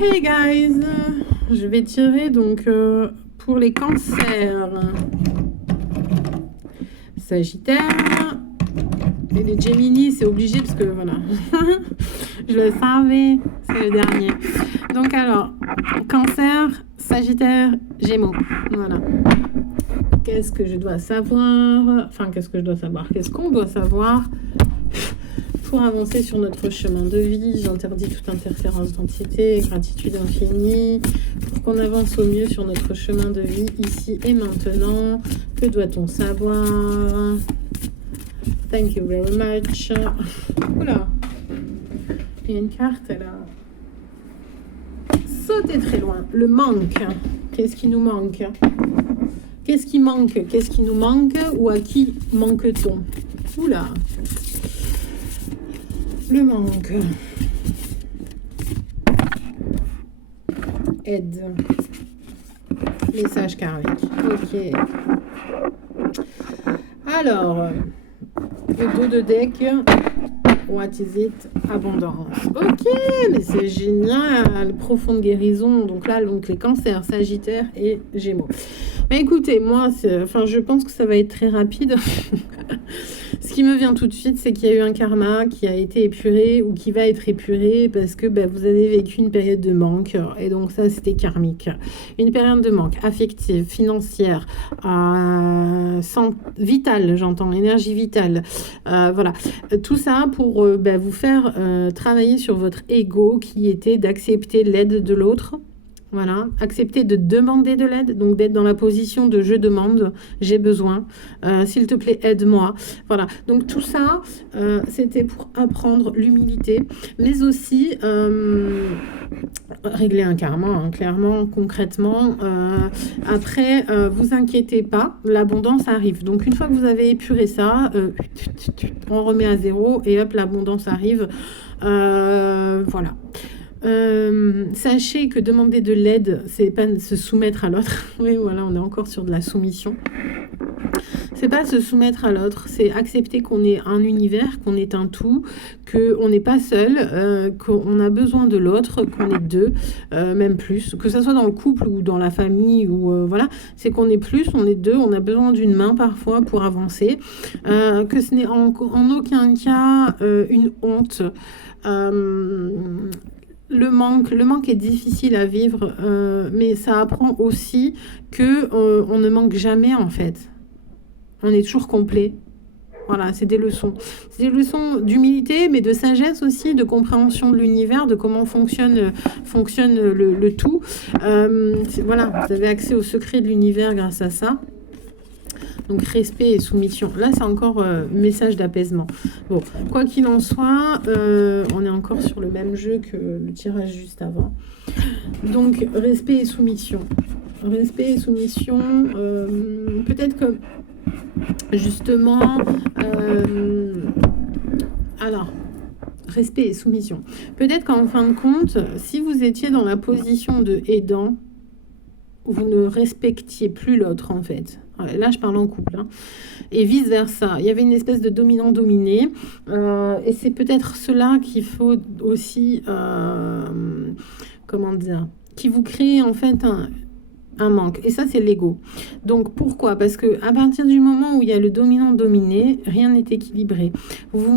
Hey guys, je vais tirer donc pour les cancers, Sagittaire et les Gemini, c'est obligé parce que voilà, je le savais, c'est le dernier. Donc alors, Cancer, Sagittaire, Gémeaux, voilà. Qu'est-ce que je dois savoir? Enfin, qu'est-ce que je dois savoir? Qu'est-ce qu'on doit savoir pour avancer sur notre chemin de vie? J'interdis toute interférence d'entité, gratitude infinie, pour qu'on avance au mieux sur notre chemin de vie, ici et maintenant. Que doit-on savoir? Thank you very much. Oula, il y a une carte, elle a sauté très loin. Le manque. Qu'est-ce qui nous manque? Qu'est-ce qui manque? Qu'est-ce qui nous manque? Ou à qui manque-t-on? Oula. Le manque. Aide. Message karmique. Ok. Alors, le dos de deck. What is it? Abondance. Ok, mais c'est génial. Profonde guérison. Donc là, les cancers, Sagittaire et Gémeaux. Mais écoutez, moi, je pense que ça va être très rapide. Ce qui me vient tout de suite, c'est qu'il y a eu un karma qui a été épuré ou qui va être épuré parce que vous avez vécu une période de manque. Et donc ça, c'était karmique. Une période de manque affective, financière, vitale, j'entends, énergie vitale. Voilà. Tout ça pour vous faire travailler sur votre ego qui était d'accepter l'aide de l'autre. Voilà, accepter de demander de l'aide, donc d'être dans la position de je demande, j'ai besoin, s'il te plaît, aide-moi. Voilà, donc tout ça, c'était pour apprendre l'humilité, mais aussi régler un karma, hein, clairement, concrètement. Après, vous inquiétez pas, l'abondance arrive. Donc une fois que vous avez épuré ça, on remet à zéro et hop, l'abondance arrive. Voilà. Sachez que demander de l'aide, c'est pas se soumettre à l'autre. Oui, voilà, on est encore sur de la soumission. C'est pas se soumettre à l'autre, c'est accepter qu'on est un univers, qu'on est un tout, qu'on n'est pas seul, qu'on a besoin de l'autre, qu'on est deux, même plus, que ça soit dans le couple ou dans la famille, ou voilà, c'est qu'on est plus, on est deux, on a besoin d'une main parfois pour avancer, que ce n'est en aucun cas une honte. Le manque est difficile à vivre, mais ça apprend aussi que on ne manque jamais en fait. On est toujours complet. Voilà, c'est des leçons. C'est des leçons d'humilité, mais de sagesse aussi, de compréhension de l'univers, de comment fonctionne le tout. Voilà, vous avez accès au secret de l'univers grâce à ça. Donc respect et soumission. Là, c'est encore message d'apaisement. Bon, quoi qu'il en soit, on est encore sur le même jeu que le tirage juste avant. Donc, respect et soumission. Respect et soumission. Peut-être que, justement... alors... Respect et soumission. Peut-être qu'en fin de compte, si vous étiez dans la position de aidant, vous ne respectiez plus l'autre en fait. Là, je parle en couple. Hein. Et vice-versa. Il y avait une espèce de dominant-dominé. Et c'est peut-être cela qu'il faut aussi... comment dire, qui vous crée en fait un manque. Et ça, c'est l'ego. Donc, pourquoi? Parce que à partir du moment où il y a le dominant-dominé, rien n'est équilibré. Vous vous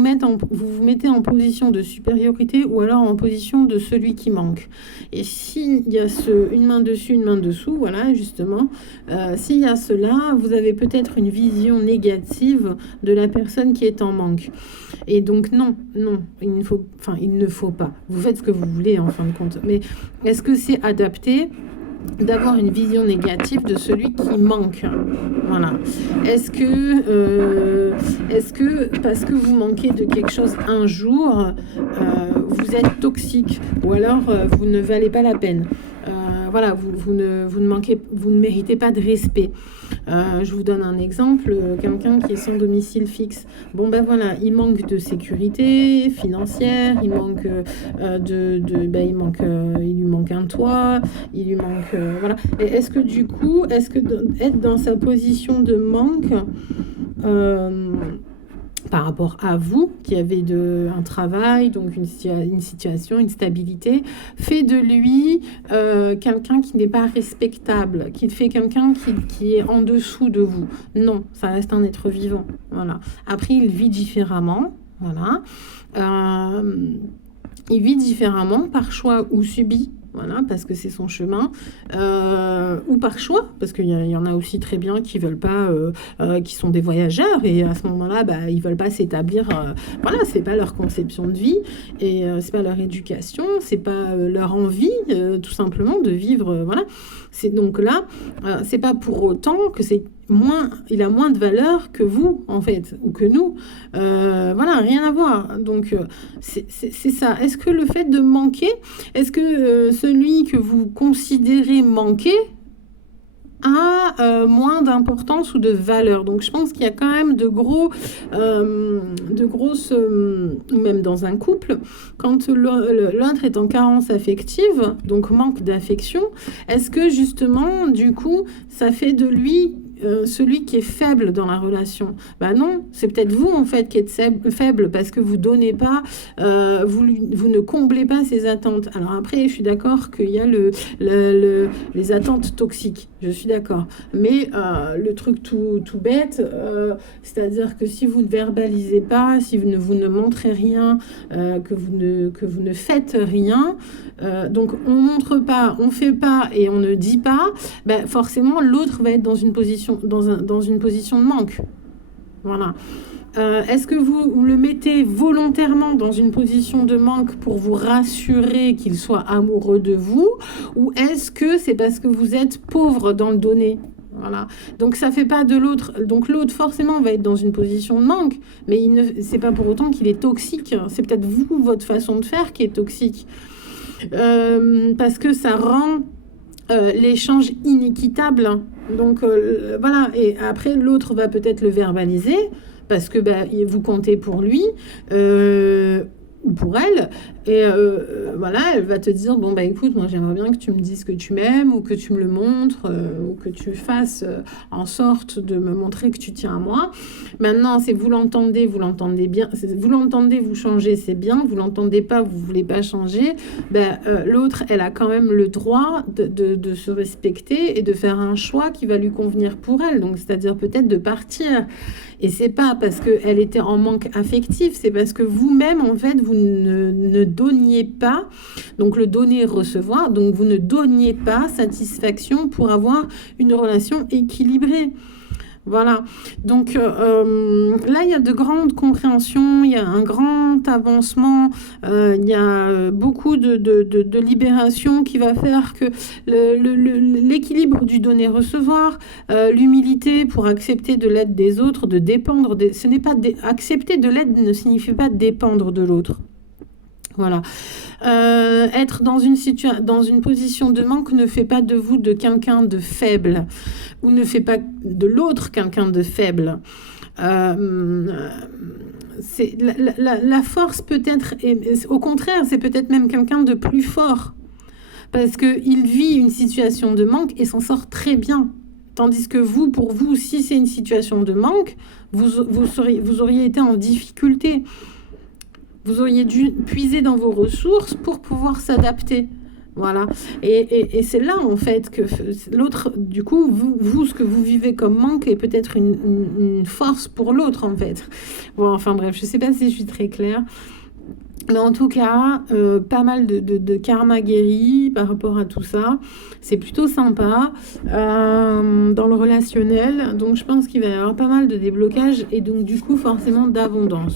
mettez en position de supériorité ou alors en position de celui qui manque. Et s'il y a une main dessus, une main dessous, voilà, justement, s'il y a cela, vous avez peut-être une vision négative de la personne qui est en manque. Et donc, non, il ne faut pas. Vous faites ce que vous voulez, en fin de compte. Mais est-ce que c'est adapté d'avoir une vision négative de celui qui manque? Voilà. Est-ce que parce que vous manquez de quelque chose un jour, vous êtes toxique ou alors vous ne valez pas la peine? Voilà, vous ne méritez pas de respect. Je vous donne un exemple, quelqu'un qui est sans domicile fixe. Bon voilà, il manque de sécurité financière, il manque il lui manque un toit, il lui manque voilà. Et est-ce que être dans sa position de manque par rapport à vous, qui avez un travail, donc une situation, une stabilité, fait de lui quelqu'un qui n'est pas respectable, qui fait quelqu'un qui est en dessous de vous. Non, ça reste un être vivant. Voilà. Après, il vit différemment. Voilà. Il vit différemment par choix ou subi. Voilà, parce que c'est son chemin, ou par choix, parce qu'il y en a aussi très bien qui veulent pas, qui sont des voyageurs, et à ce moment-là, bah, ils veulent pas s'établir, voilà, c'est pas leur conception de vie, et c'est pas leur éducation, c'est pas leur envie, tout simplement, de vivre, voilà. C'est donc là, c'est pas pour autant que il a moins de valeur que vous, en fait, ou que nous. Voilà, rien à voir. Donc, c'est ça. Est-ce que le fait de manquer, est-ce que celui que vous considérez manquer a moins d'importance ou de valeur? Donc, je pense qu'il y a quand même de grosses, même dans un couple, quand l'autre est en carence affective, donc manque d'affection, est-ce que justement, du coup, ça fait de lui celui qui est faible dans la relation? Bah non, c'est peut-être vous en fait qui êtes faible parce que vous donnez pas, vous ne comblez pas ses attentes. Alors après, je suis d'accord qu'il y a les attentes toxiques, je suis d'accord. Mais le truc tout bête, c'est-à-dire que si vous ne verbalisez pas, si vous ne montrez rien, que vous ne faites rien, donc on montre pas, on fait pas et on ne dit pas, ben forcément l'autre va être dans une position de manque. Voilà. Est-ce que vous le mettez volontairement dans une position de manque pour vous rassurer qu'il soit amoureux de vous, ou est-ce que c'est parce que vous êtes pauvre dans le donner? Voilà. Donc ça fait pas de l'autre. Donc l'autre forcément va être dans une position de manque, mais c'est pas pour autant qu'il est toxique. C'est peut-être vous, votre façon de faire qui est toxique. Parce que ça rend l'échange inéquitable. Donc voilà, et après l'autre va peut-être le verbaliser parce que vous comptez pour lui ou pour elle, et voilà, elle va te dire bon écoute, moi j'aimerais bien que tu me dises que tu m'aimes, ou que tu me le montres, ou que tu fasses en sorte de me montrer que tu tiens à moi. Maintenant, c'est vous l'entendez bien, vous l'entendez, vous changez, c'est bien, vous l'entendez pas, vous voulez pas changer, l'autre, elle a quand même le droit de se respecter et de faire un choix qui va lui convenir pour elle, donc c'est-à-dire peut-être de partir. Et c'est pas parce qu'elle était en manque affectif, c'est parce que vous-même, en fait, vous ne donniez pas, donc le donner-recevoir, donc vous ne donniez pas satisfaction pour avoir une relation équilibrée. Voilà, donc là il y a de grandes compréhensions, il y a un grand avancement, il y a beaucoup de libération qui va faire que l'équilibre du donner-recevoir, l'humilité pour accepter de l'aide des autres, de dépendre, ce n'est pas accepter de l'aide ne signifie pas dépendre de l'autre. Voilà. Être dans une position de manque ne fait pas de vous de quelqu'un de faible, ou ne fait pas de l'autre quelqu'un de faible. C'est la force peut-être, au contraire, c'est peut-être même quelqu'un de plus fort, parce qu'il vit une situation de manque et s'en sort très bien. Tandis que vous, pour vous, si c'est une situation de manque, vous auriez été en difficulté. Vous auriez dû puiser dans vos ressources pour pouvoir s'adapter. Voilà. Et c'est là, en fait, que l'autre, du coup, vous, ce que vous vivez comme manque est peut-être une force pour l'autre, en fait. Bon, enfin bref, je ne sais pas si je suis très claire. Mais en tout cas, pas mal de karma guéri par rapport à tout ça. C'est plutôt sympa dans le relationnel. Donc, je pense qu'il va y avoir pas mal de déblocage et donc, du coup, forcément, d'abondance.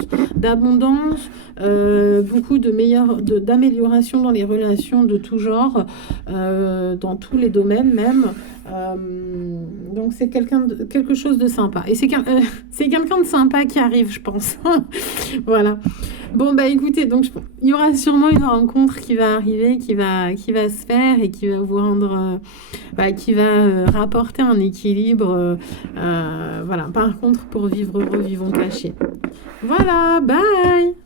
Beaucoup d'amélioration dans les relations de tout genre, dans tous les domaines même. Donc, c'est quelque chose de sympa. Et c'est quelqu'un de sympa qui arrive, je pense. Voilà. Bon, écoutez, donc il y aura sûrement une rencontre qui va arriver, qui va se faire et qui va vous rendre, qui va rapporter un équilibre. Voilà. Par contre, pour vivre heureux, vivons cachés. Voilà, bye!